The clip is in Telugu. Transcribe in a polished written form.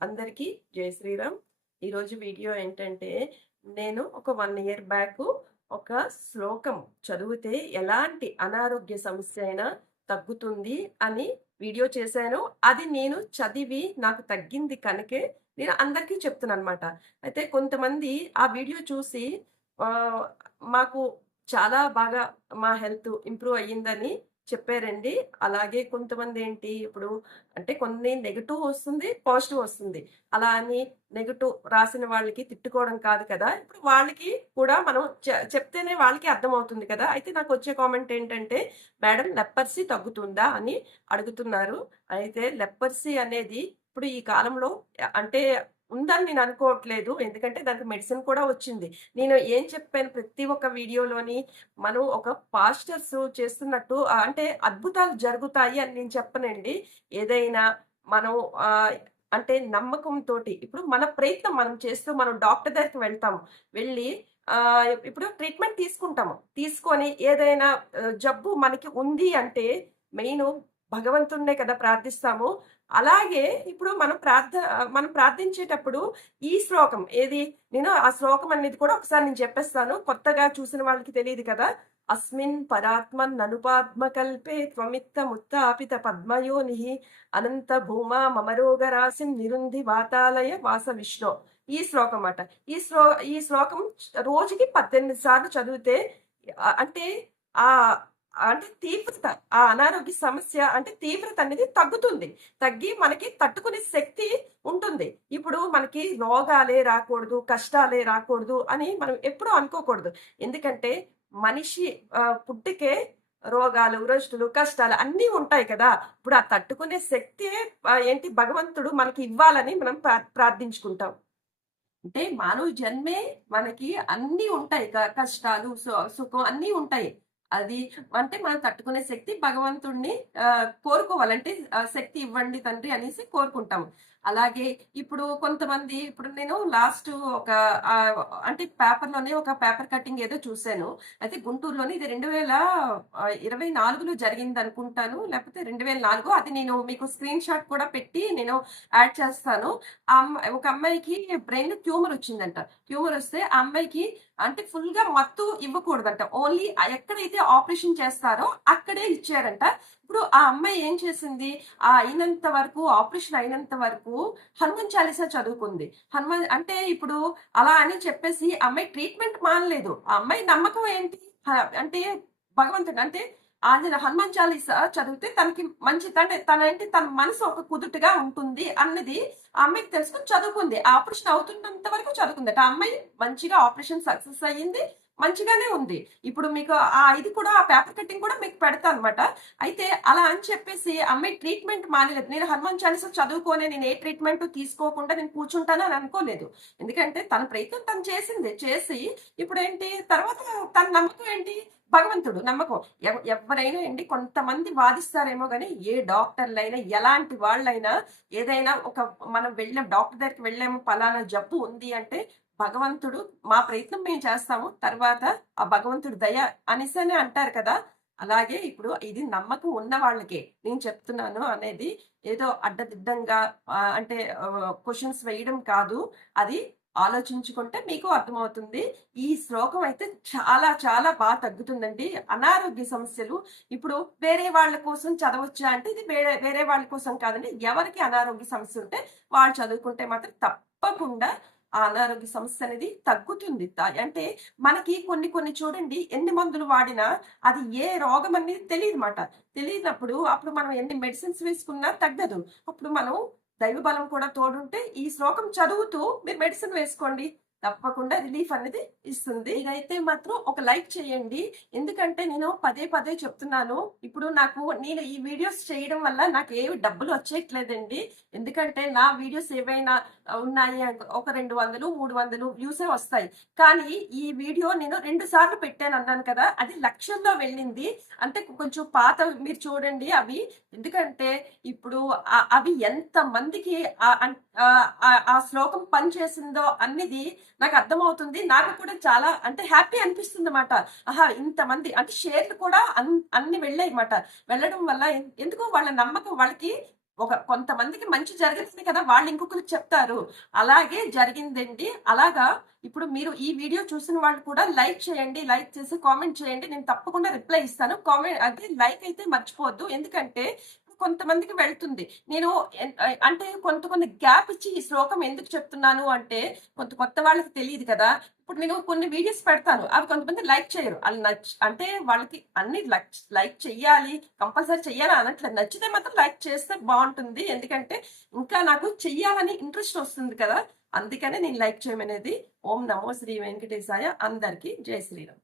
అందరికీ జై శ్రీరామ్. ఈరోజు వీడియో ఏంటంటే, నేను ఒక 1 ఇయర్ బ్యాక్ ఒక శ్లోకం చదివితే ఎలాంటి అనారోగ్య సమస్య అయినా తగ్గుతుంది అని వీడియో చేశాను. అది నేను చదివి నాకు తగ్గింది కనుకే నేను అందరికీ చెప్తున్నానన్నమాట. అయితే కొంతమంది ఆ వీడియో చూసి ఆహ్, మాకు చాలా బాగా మా హెల్త్ ఇంప్రూవ్ అయ్యిందని చెప్పారండి. అలాగే కొంతమంది ఏంటి ఇప్పుడు అంటే కొన్ని నెగెటివ్ వస్తుంది, పాజిటివ్ వస్తుంది. అలా అని నెగెటివ్ రాసిన వాళ్ళకి తిట్టుకోవడం కాదు కదా! ఇప్పుడు వాళ్ళకి కూడా మనం చెప్తేనే వాళ్ళకి అర్థమవుతుంది కదా! అయితే నాకొచ్చే కామెంట్ ఏంటంటే, "మేడం లెపర్సీ తగ్గుతుందా?" అని అడుగుతున్నారు. అయితే లెపర్సీ అనేది ఇప్పుడు ఈ కాలంలో అంటే ఉందని నేను అనుకోవట్లేదు. ఎందుకంటే దానికి మెడిసిన్ కూడా వచ్చింది. నేను ఏం చెప్పాను ప్రతి ఒక్క వీడియోలోని మనం ఒక పాస్టర్స్ చేస్తున్నట్టు అంటే అద్భుతాలు జరుగుతాయి అని నేను చెప్పనండి. ఏదైనా మనం ఆహ్, అంటే నమ్మకంతోటి ఇప్పుడు మన ప్రయత్నం మనం చేస్తూ మనం డాక్టర్ దగ్గరికి వెళ్తాము. వెళ్ళి ఇప్పుడు ట్రీట్మెంట్ తీసుకుంటాము. తీసుకొని ఏదైనా జబ్బు మనకి ఉంది అంటే మెయిను భగవంతుడినే కదా ప్రార్థిస్తాము. అలాగే ఇప్పుడు మనం ప్రార్థించేటప్పుడు ఈ శ్లోకం ఏది నేను ఆ శ్లోకం అనేది కూడా ఒకసారి నేను చెప్పేస్తాను. కొత్తగా చూసిన వాళ్ళకి తెలీదు కదా! అస్మిన్ పరాత్మన్ ననుపాత్మకల్పే త్వమిత్తముత్తాపిత పద్మయోనిః అనంత భూమా మమరోగరాశిం నిరుంధి వాతాలయ వాస విష్ణో. ఈ శ్లోకం మాట. ఈ శ్లోకం రోజుకి 18 సార్లు చదివితే అంటే ఆహ్, అంటే తీవ్రత ఆ అనారోగ్య సమస్య అంటే తీవ్రత అనేది తగ్గుతుంది. తగ్గి మనకి తట్టుకునే శక్తి ఉంటుంది. ఇప్పుడు మనకి రోగాలే రాకూడదు, కష్టాలే రాకూడదు అని మనం ఎప్పుడూ అనుకోకూడదు. ఎందుకంటే మనిషి పుట్టుకే రోగాలు, వ్రష్టులు, కష్టాలు అన్నీ ఉంటాయి కదా! ఇప్పుడు ఆ తట్టుకునే శక్తే ఏంటి భగవంతుడు మనకి ఇవ్వాలని మనం ప్రార్థించుకుంటాం. అంటే మానవ జన్మే మనకి అన్నీ ఉంటాయి. కష్టాలు, సుఖం అన్నీ ఉంటాయి. అది అంటే మనం తట్టుకునే శక్తి భగవంతుడిని కోరుకోవాలి. అంటే శక్తి ఇవ్వండి తండ్రి అనేసి కోరుకుంటాము. అలాగే ఇప్పుడు కొంతమంది ఇప్పుడు నేను లాస్ట్ ఒక అంటే పేపర్‌లోనే ఒక పేపర్ కటింగ్ ఏదో చూసాను. అయితే గుంటూరులోని ఇది 2024లో జరిగిందనుకుంటాను. లేకపోతే 2004 అది నేను మీకు స్క్రీన్ షాట్ కూడా పెట్టి నేను యాడ్ చేస్తాను. ఒక అమ్మాయికి బ్రెయిన్‌లో ట్యూమర్ వచ్చిందంట. ట్యూమర్ వస్తే ఆ అమ్మాయికి అంటే ఫుల్‌గా మత్తు ఇవ్వకూడదంట. ఓన్లీ ఎక్కడైతే ఆపరేషన్ చేస్తారో అక్కడే ఇచ్చారంట. ఇప్పుడు ఆ అమ్మాయి ఏం చేసింది? అయినంత వరకు ఆపరేషన్ అయినంత వరకు హనుమాన్ చాలీసా చదువుకుంది. అంటే ఇప్పుడు అలా అని చెప్పేసి ఆ అమ్మాయి ట్రీట్మెంట్ మానలేదు. ఆ అమ్మాయి నమ్మకం ఏంటి? అంటే భగవంతుడు అంటే హనుమాన్ చాలీసా చదివితే తనకి మంచి తనేంటి తన మనసు ఒక కుదుటుగా ఉంటుంది అన్నది ఆ అమ్మాయికి తెలుసుకొని చదువుకుంది. ఆపరేషన్ అవుతున్నంత వరకు చదువుకుందట. ఆ అమ్మాయి మంచిగా ఆపరేషన్ సక్సెస్ అయ్యింది. మంచిగానే ఉంది. ఇప్పుడు మీకు ఇది కూడా ఆ పేపర్ కటింగ్ కూడా మీకు పెడతానన్నమాట. అయితే అలా అని చెప్పేసి అమ్మాయి ట్రీట్మెంట్ మానేలేదు. నేను హనుమాన్ చాలీసా చదువుకోనే నేను ఏ ట్రీట్మెంట్ తీసుకోకుండా నేను కూర్చుంటాను అని అనుకోలేదు. ఎందుకంటే తన ప్రయత్నం తను చేసింది. చేసి ఇప్పుడేంటి తర్వాత తన నమ్మకం ఏంటి? భగవంతుడు నమ్మకం. ఎవ్వరైనా అండి కొంతమంది వాదిస్తారేమో గాని, ఏ డాక్టర్‌లైనా, ఎలాంటి వాళ్ళైనా ఏదైనా మనం వెళ్ళాం డాక్టర్ దగ్గరికి వెళ్ళాము, పలానా జబ్బు ఉంది అంటే, భగవంతుడు మా ప్రయత్నం మేము చేస్తాము. తర్వాత ఆ భగవంతుడి దయ అనేసనే అంటారు కదా! అలాగే ఇప్పుడు ఇది నమ్మకం ఉన్న వాళ్ళకే నేను చెప్తున్నాను అనేది ఏదో అడ్డదిడ్డంగా అంటే క్వెషన్స్ వేయడం కాదు. అది ఆలోచించుకుంటే మీకు అర్థమవుతుంది. ఈ శ్లోకం అయితే చాలా చాలా తగ్గుతుందండి. అనారోగ్య సమస్యలు ఇప్పుడు వేరే వాళ్ళ కోసం చదవచ్చా అంటే ఇది వేరే వేరే వాళ్ళ కోసం కాదండి. ఎవరికి అనారోగ్య సమస్య ఉంటే వాళ్ళు చదువుకుంటే మాత్రం తప్పకుండా ఆ అనారోగ్య సమస్య అనేది తగ్గుతుంది. అంటే మనకి కొన్ని కొన్ని చూడండి ఎన్ని మందులు వాడినా అది ఏ రోగం అనేది తెలీదమాట. తెలీనప్పుడు అప్పుడు మనం ఎన్ని మెడిసిన్స్ వేసుకున్నా తగ్గదు. అప్పుడు మనం దైవ బలం కూడా తోడుంటే ఈ శ్లోకం చదువుతూ మీరు మెడిసిన్ వేసుకోండి. తప్పకుండా రిలీఫ్ అనేది ఇస్తుంది. ఇదైతే మాత్రం ఒక లైక్ చేయండి. ఎందుకంటే నేను పదే పదే చెప్తున్నాను. ఇప్పుడు నేను ఈ వీడియోస్ చేయడం వల్ల నాకేవి డబ్బులు వచ్చేయట్లేదండి. ఎందుకంటే నా వీడియోస్ ఏవైనా ఉన్నాయి ఒక 200, 300 వ్యూసే వస్తాయి. కానీ ఈ వీడియో నేను 2 సార్లు పెట్టానన్నాను కదా! అది లక్షల్లో వెళ్ళింది. అంటే కొంచెం పాతవి మీరు చూడండి అవి. ఎందుకంటే ఇప్పుడు అవి ఎంతమందికి ఆ శ్లోకం పనిచేసిందో అన్నది నాకర్థమవుతుంది. నాకు కూడా చాలా అంటే హ్యాపీ అనిపిస్తుందన్నమాట. ఆహా! ఇంతమంది అంటే షేర్లు కూడా అన్ని వెళ్ళాయన్నమాట. వెళ్ళడం వల్ల ఎందుకో వాళ్ళ నమ్మకం వాళ్ళకి కొంతమందికి మంచి జరుగుతుంది కదా, వాళ్ళు ఇంకొకరికి చెప్తారు. అలాగే జరిగిందండి. అలాగా ఇప్పుడు మీరు ఈ వీడియో చూసిన వాళ్ళు కూడా లైక్ చేయండి. లైక్ చేసి కామెంట్ చేయండి. నేను తప్పకుండా రిప్లై ఇస్తాను. అదే లైక్ అయితే మర్చిపోవద్దు. ఎందుకంటే కొంతమందికి వెళ్తుంది. నేను అంటే కొన్ని గ్యాప్ ఇచ్చి ఈ శ్లోకం ఎందుకు చెప్తున్నాను అంటే, కొత్త వాళ్ళకి తెలియదు కదా. ఇప్పుడు నేను కొన్ని వీడియోస్ పెడతాను. అవి కొంతమంది లైక్ చేయరు. ఆళ్ళు అంటే వాళ్ళకి అన్ని లైక్ చెయ్యాలి, కంపల్సరీ చెయ్యాలి అనట్లేదు. నచ్చితే మాత్రం లైక్ చేస్తే బావుంటుంది. ఎందుకంటే ఇంకా నాకు చెయ్యాలని ఇంట్రెస్ట్ వస్తుంది కదా. అందుకనే నేను లైక్ చేయమనేది. ఓం నమో శ్రీ వెంకటేశాయ. అందరికీ జై శ్రీరామ్.